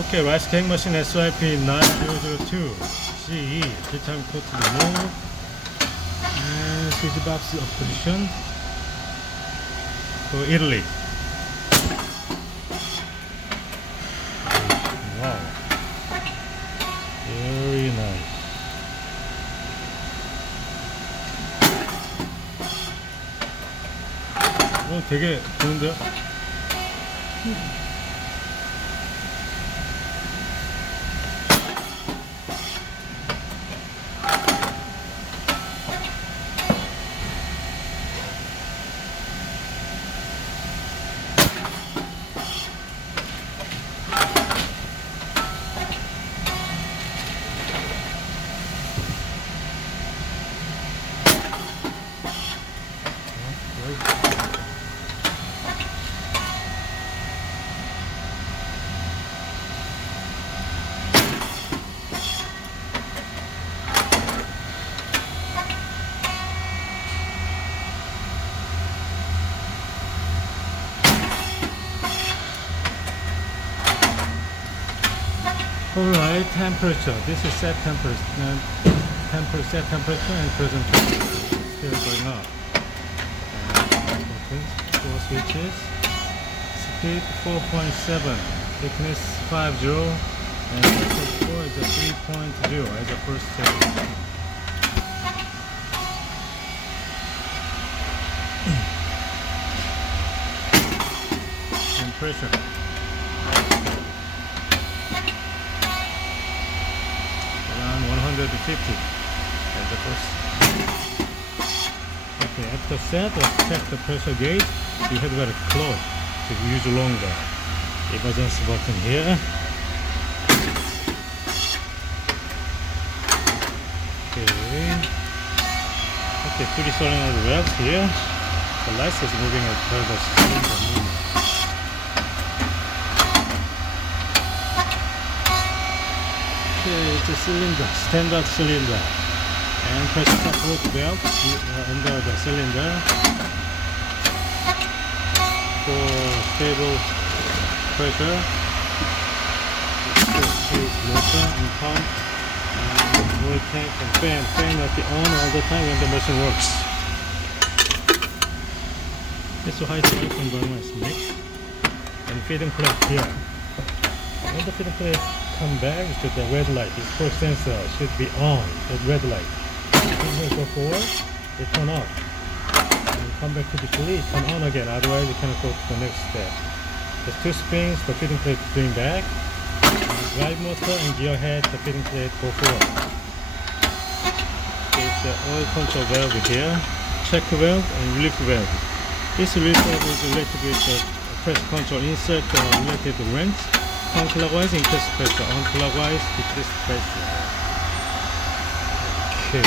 Okay, rice cake machine SYP9002 CE Titanium Coated Mould and switch box of position for Italy. Wow, very nice. 되게 좋은데요? Alright, temperature. This is set temperature, set temperature and present temperature. Still going up. Four switches. Speed 4.7, thickness 50, and pressure 4 is a 3.0 as a first setting. And pressure. Around 150 as the first. Okay, after set, check the pressure gauge. You have got to close to use longer. Emergency button here. Okay, 3 solenoid valves here. The light is moving as per the cylinder movement. Okay, it's a cylinder, standard cylinder. And pressure support valve under the cylinder for stable pressure. Space motor and pump and oil tank and fan. Fan must be on all the time when the machine works. This is high silicon burner is mixed and feeding plate here. When the feeding plate come back to the red light, this torque sensor should be on, the red light. When we go forward, they turn off. And come back to the delete, turn on again, otherwise you cannot go to the next step. The 2 springs, the feeding plate bring back. The drive motor and gear head, the feeding plate go forward. It's the oil control valve here, check valve and relief valve. This relief valve is related with the pressure control. Insert the related wrench. Counterclockwise increase pressure, counterclockwise decrease pressure. Okay.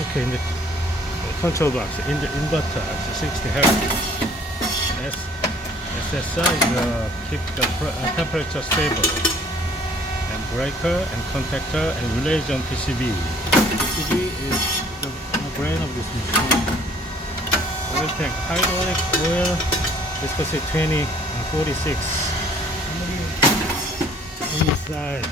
Okay, in the control box, in the inverter, it's 60 Hz. SSI keep the temperature stable. And breaker and contactor and relays on PCB. PCB is the brain of this machine. Oil tank, hydraulic oil, viscosity 20 and 46. Inside.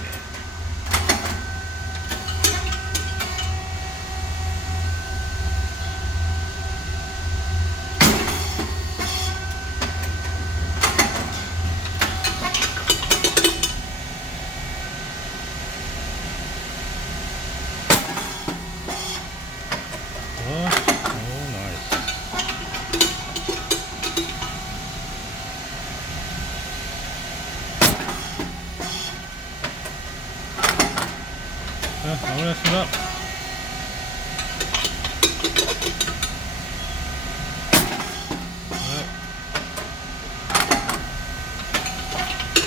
마무리했습니다.